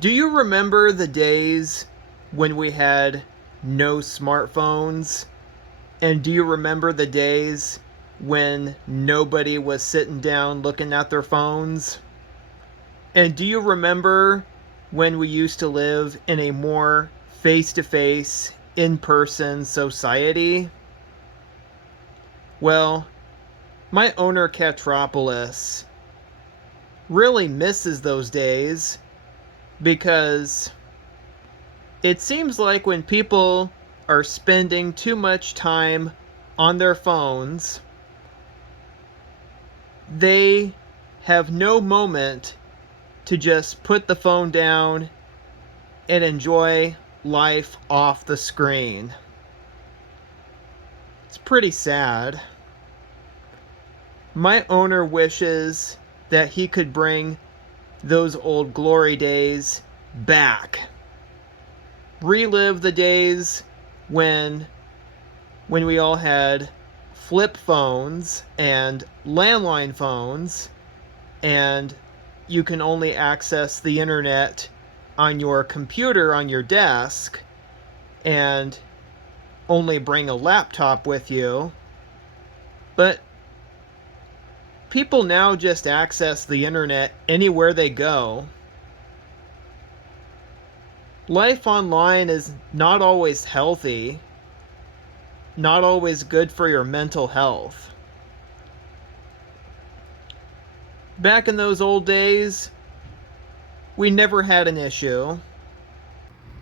Do you remember the days when we had no smartphones? And do you remember the days when nobody was sitting down looking at their phones? And do you remember when we used to live in a more face to face, in person society? Well, my owner Catropolis really misses those days because it seems like when people are spending too much time on their phones, they have no moment to just put the phone down and enjoy life off the screen. It's pretty sad. My owner wishes that he could bring those old glory days back. Relive the days when we all had flip phones and landline phones, and you can only access the internet on your computer on your desk and only bring a laptop with you. But people now just access the internet anywhere they go. Life online is not always healthy, not always good for your mental health. Back in those old days, we never had an issue.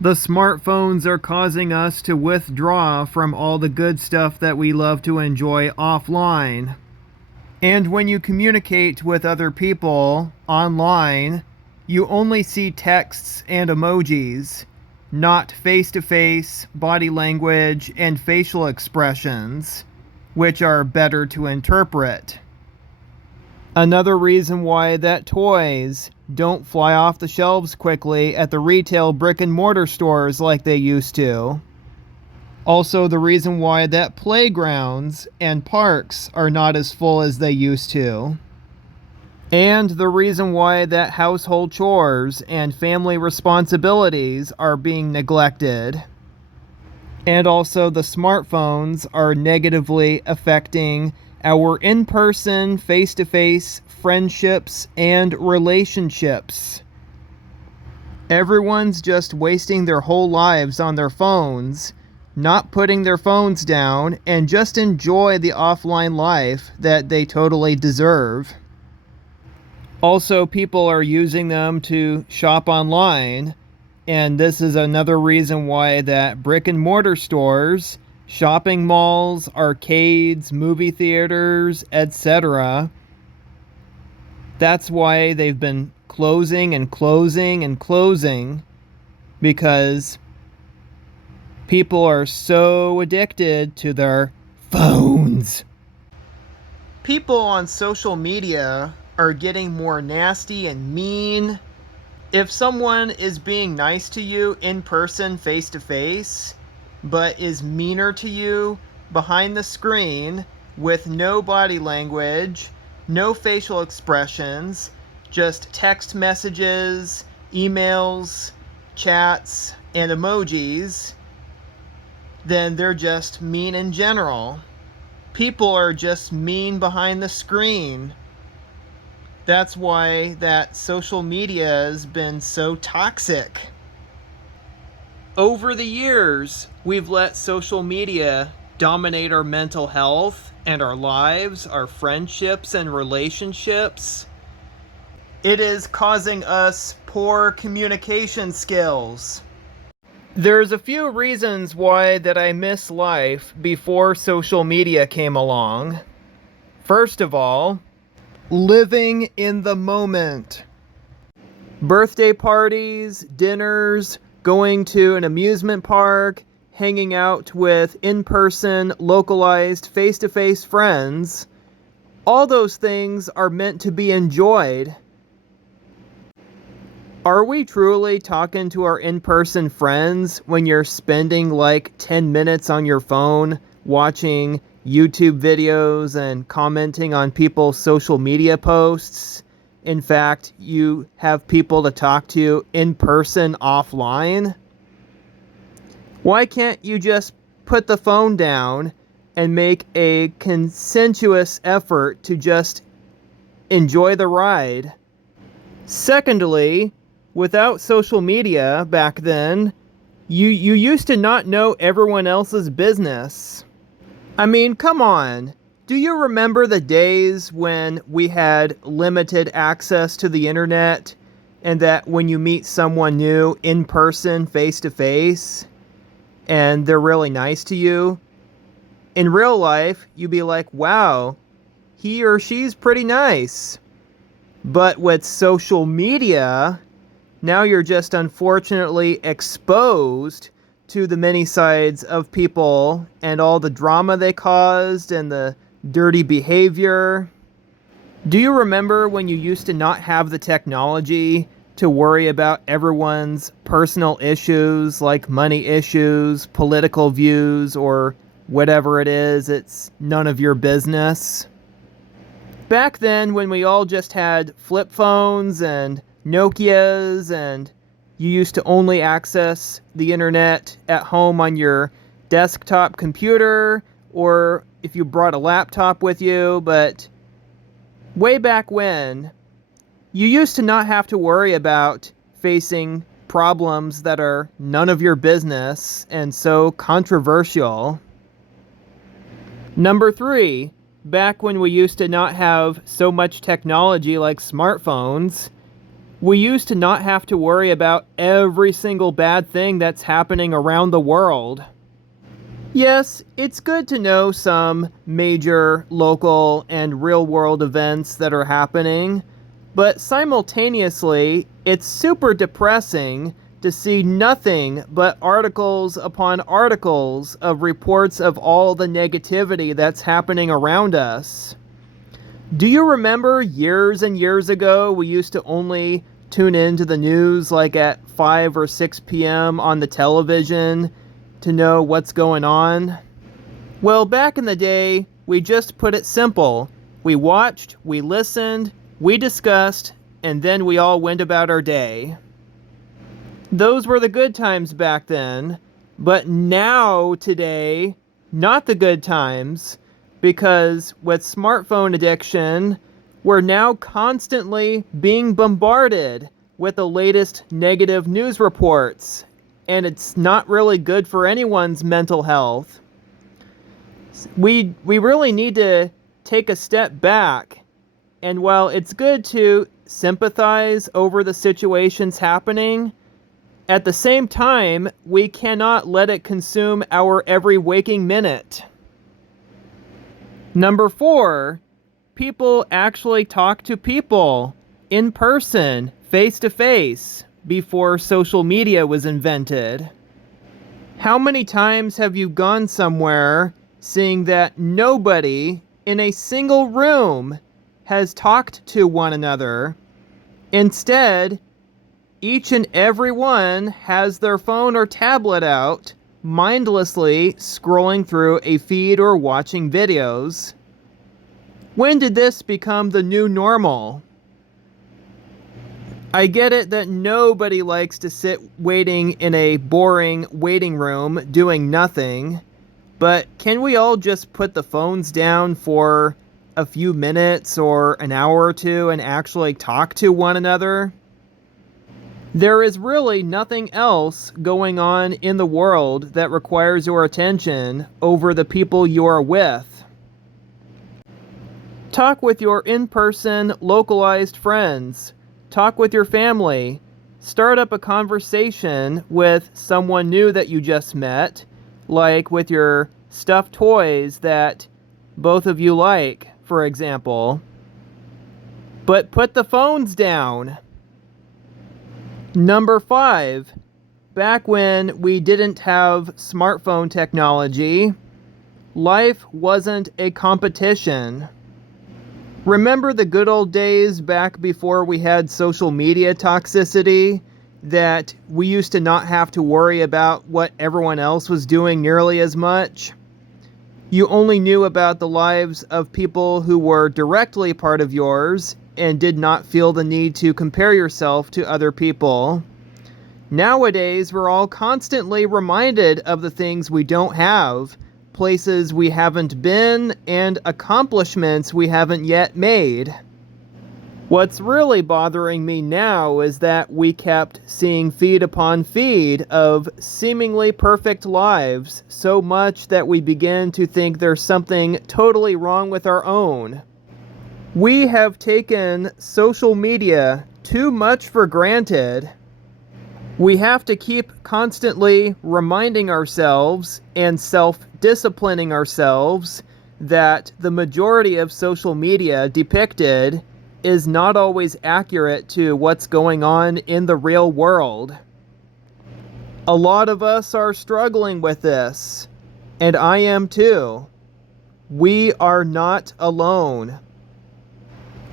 The smartphones are causing us to withdraw from all the good stuff that we love to enjoy offline. And when you communicate with other people online, you only see texts and emojis, not face-to-face body language and facial expressions, which are better to interpret. Another reason why that toys don't fly off the shelves quickly at the retail brick and mortar stores like they used to. Also, the reason why that playgrounds and parks are not as full as they used to. And the reason why that household chores and family responsibilities are being neglected. And also, the smartphones are negatively affecting our in-person, face-to-face friendships and relationships. Everyone's just wasting their whole lives on their phones, not putting their phones down, and just enjoy the offline life that they totally deserve. Also, people are using them to shop online, and this is another reason why that brick and mortar stores, shopping malls, arcades, movie theaters, etc., that's why they've been closing and closing and closing, because people are so addicted to their phones. People on social media are getting more nasty and mean. If someone is being nice to you in person, face to face, but is meaner to you behind the screen with no body language, no facial expressions, just text messages, emails, chats, and emojis, then they're just mean in general. People are just mean behind the screen. That's why that social media has been so toxic. Over the years, we've let social media dominate our mental health and our lives, our friendships and relationships. It is causing us poor communication skills. There's a few reasons why that I miss life before social media came along. First of all, living in the moment. Birthday parties, dinners, going to an amusement park, hanging out with in-person, localized, face-to-face friends. All those things are meant to be enjoyed. Are we truly talking to our in-person friends when you're spending like 10 minutes on your phone watching YouTube videos and commenting on people's social media posts in fact, you have people to talk to in person offline? Why can't you just put the phone down and make a consensuous effort to just enjoy the ride? Secondly, without social media back then, you used to not know everyone else's business. I mean, come on. Do you remember the days when we had limited access to the internet and that when you meet someone new in person, face to face, and they're really nice to you, in real life, you'd be like, wow, he or she's pretty nice. But with social media, now you're just unfortunately exposed to the many sides of people and all the drama they caused and the dirty behavior. Do you remember when you used to not have the technology to worry about everyone's personal issues like money issues, political views, or whatever it is? It's none of your business. Back then, when we all just had flip phones and Nokias, and you used to only access the internet at home on your desktop computer, or if you brought a laptop with you, but way back when, you used to not have to worry about facing problems that are none of your business and so controversial. Number 3, back when we used to not have so much technology like smartphones, we used to not have to worry about every single bad thing that's happening around the world. Yes, it's good to know some major local and real-world events that are happening, but simultaneously, it's super depressing to see nothing but articles upon articles of reports of all the negativity that's happening around us. Do you remember years and years ago we used to only tune into the news like at 5 or 6 p.m. on the television to know what's going on? Well, back in the day, we just put it simple. We watched, we listened, we discussed, and then we all went about our day. Those were the good times back then, but now, today, not the good times, because with smartphone addiction, we're now constantly being bombarded with the latest negative news reports, and it's not really good for anyone's mental health. We really need to take a step back, and while it's good to sympathize over the situations happening, at the same time, we cannot let it consume our every waking minute. Number 4, people actually talk to people in person, face to face, before social media was invented. How many times have you gone somewhere seeing that nobody in a single room has talked to one another? Instead, each and every one has their phone or tablet out, mindlessly scrolling through a feed or watching videos. When did this become the new normal? I get it that nobody likes to sit waiting in a boring waiting room doing nothing, but can we all just put the phones down for a few minutes or an hour or two and actually talk to one another? There is really nothing else going on in the world that requires your attention over the people you are with. Talk with your in-person, localized friends. Talk with your family. Start up a conversation with someone new that you just met, like with your stuffed toys that both of you like, for example. But put the phones down. Number 5, back when we didn't have smartphone technology, life wasn't a competition. Remember the good old days back before we had social media toxicity, that we used to not have to worry about what everyone else was doing nearly as much? You only knew about the lives of people who were directly part of yours and did not feel the need to compare yourself to other people. Nowadays, we're all constantly reminded of the things we don't have, places we haven't been, and accomplishments we haven't yet made. What's really bothering me now is that we kept seeing feed upon feed of seemingly perfect lives, so much that we begin to think there's something totally wrong with our own. We have taken social media too much for granted. We have to keep constantly reminding ourselves and self-disciplining ourselves that the majority of social media depicted is not always accurate to what's going on in the real world. A lot of us are struggling with this, and I am too. We are not alone.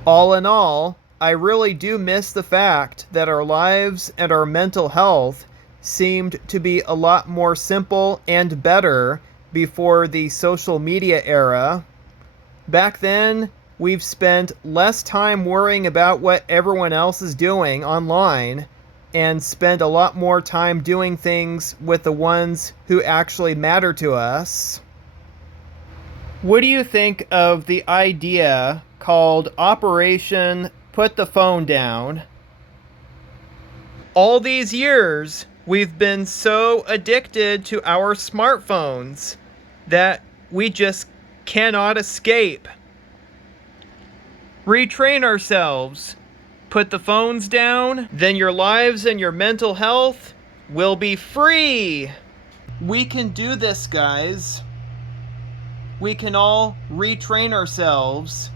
All in all, I really do miss the fact that our lives and our mental health seemed to be a lot more simple and better before the social media era. Back then, we've spent less time worrying about what everyone else is doing online and spent a lot more time doing things with the ones who actually matter to us. What do you think of the idea called Operation Put the Phone Down? All these years, we've been so addicted to our smartphones that we just cannot escape. Retrain ourselves. Put the phones down, then your lives and your mental health will be free. We can do this, guys. We can all retrain ourselves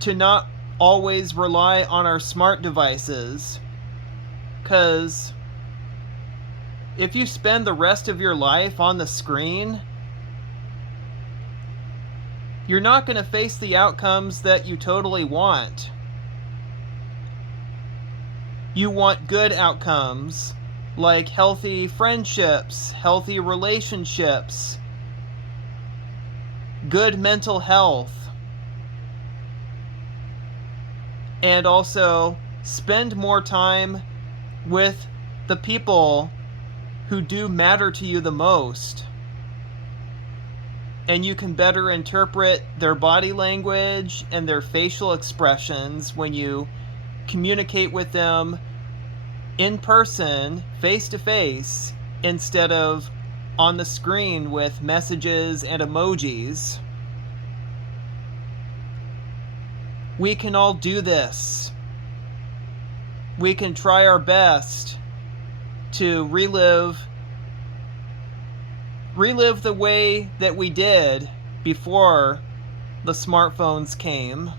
to not always rely on our smart devices. 'Cause if you spend the rest of your life on the screen, you're not going to face the outcomes that you totally want. You want good outcomes, like healthy friendships, healthy relationships, good mental health, and also spend more time with the people who do matter to you the most. And you can better interpret their body language and their facial expressions when you communicate with them in person, face to face, instead of on the screen with messages and emojis. We can all do this. We can try our best to relive the way that we did before the smartphones came.